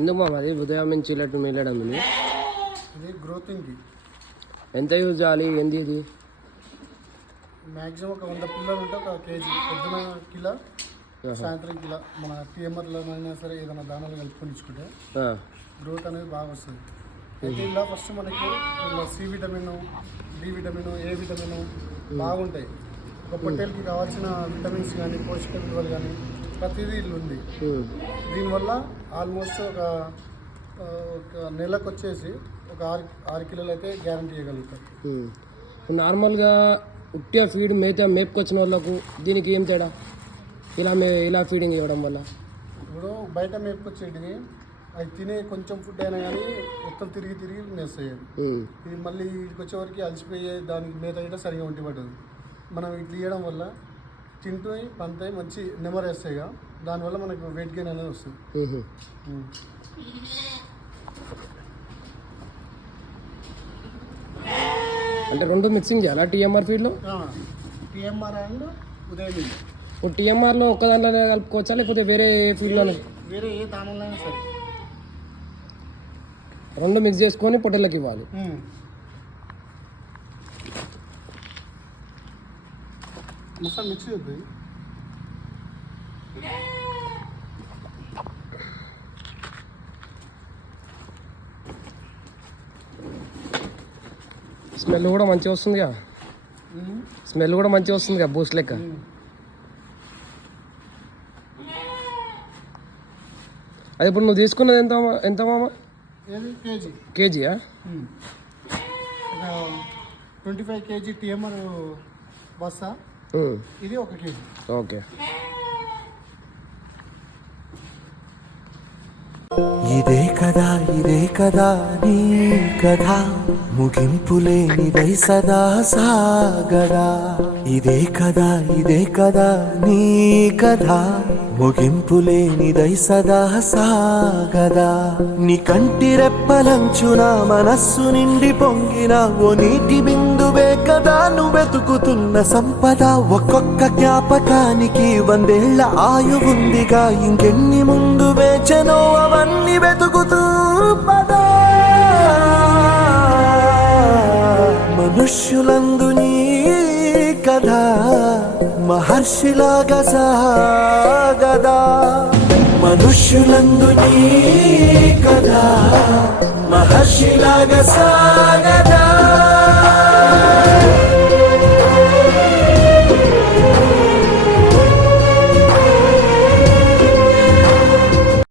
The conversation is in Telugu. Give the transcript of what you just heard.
ఎందుకు మామ అది ఉదయం నుంచి ఇల్లట్టు మిల్లడం ఉంది? ఇది గ్రోతింగ్కి. ఎంత యూజ్ చేయాలి? ఏంది ఇది? మ్యాక్సిమం ఒక 100 పిల్లలు ఉంటే ఒక కేజీ, పొద్దున కిలో, సాయంత్రం కిలో. మన టీఎంఆర్లో అయినా సరే ఏదైనా దానాలు కలుపుకొని ఇచ్చుకుంటే గ్రోత్ అనేది బాగా వస్తుంది. అయితే ఇలా ఫస్ట్ మనకి C vitamin, D vitamin, A vitamin బాగుంటాయి. ఒక పొట్టేలకి కావాల్సిన విటమిన్స్ కానీ పోషక విలువలు కానీ ప్రతిదీ ఇల్లు ఉంది. దీనివల్ల ఆల్మోస్ట్ ఒక నెలకు వచ్చేసి ఒక 6 కిలోలు అయితే గ్యారంటీ ఇవ్వగలుగుతారు. నార్మల్గా ఉట్టిగా ఫీడ్ మేపుకొచ్చిన వాళ్ళకు దీనికి ఏం తేడా? ఇలా ఫీడింగ్ ఇవ్వడం వల్ల ఇప్పుడు బయట మేపుకొచ్చేటివి అవి తినే కొంచెం ఫుడ్ అయినా కానీ మొత్తం తిరిగి మేస్తాయి. ఇది మళ్ళీ ఇక్కడికి వచ్చేవరకు అలసిపోయే దానికి మేత అయితే సరిగా ఉండి పట్టదు. మనం ఇట్లా ఇవ్వడం వల్ల తింటూ పంతాయి మంచి నెంబర్ వేస్తాయి. దానివల్ల మనకు వెయిట్ గెయిన్ అనేది వస్తుంది. అంటే రెండు మిక్సింగ్ చేయాలా టీఎంఆర్ ఫీడ్లో? టీఎంఆర్ అండ్ ఉదయం. ఇప్పుడు టీఎంఆర్లో ఒక్క దాంట్లోనే కలుపుకోవచ్చా లేకపోతే వేరే ఫీడ్లోనే? వేరే ఏ దానిలో సరే రెండు మిక్స్ చేసుకొని పొట్టేళ్ళకి ఇవ్వాలి. మొత్తం మిక్స్ అవుతుంది. స్మెల్ కూడా మంచిగా వస్తుందిగా. స్మెల్ కూడా మంచిగా వస్తుందిగా బూస్ట్ లెక్క. అది ఇప్పుడు నువ్వు తీసుకున్నది ఎంత మామ? కేజీయా? 25 కేజీ టీఎంఆర్ బస్తా. ఇది 1 కేజీ. ఓకే. ఇదే కదా నీ కథ, ముగింపులేనిదై సదా సాగదా. ఇదే కదా నీ కథ, ముగింపులేనిదై సదా సాగదా. నీ కంటి రెప్పలంచున మనస్సు నిండి పొంగిన ఓ నీటి బిందువే కదా నువ్వెతుకుతున్న సంపద. ఒక్కొక్క జ్ఞాపకానికి 100 ఏళ్ల ఆయువుందిగా, ఇంకెన్ని ముందు వేచనో అవన్నీ వెతుకుతూ పదా. మనుష్యులందు నీ కథ మహర్షిలాగా సాగదా. మనుష్యులందు నీ కథ మహర్షిలాగా సాగదా.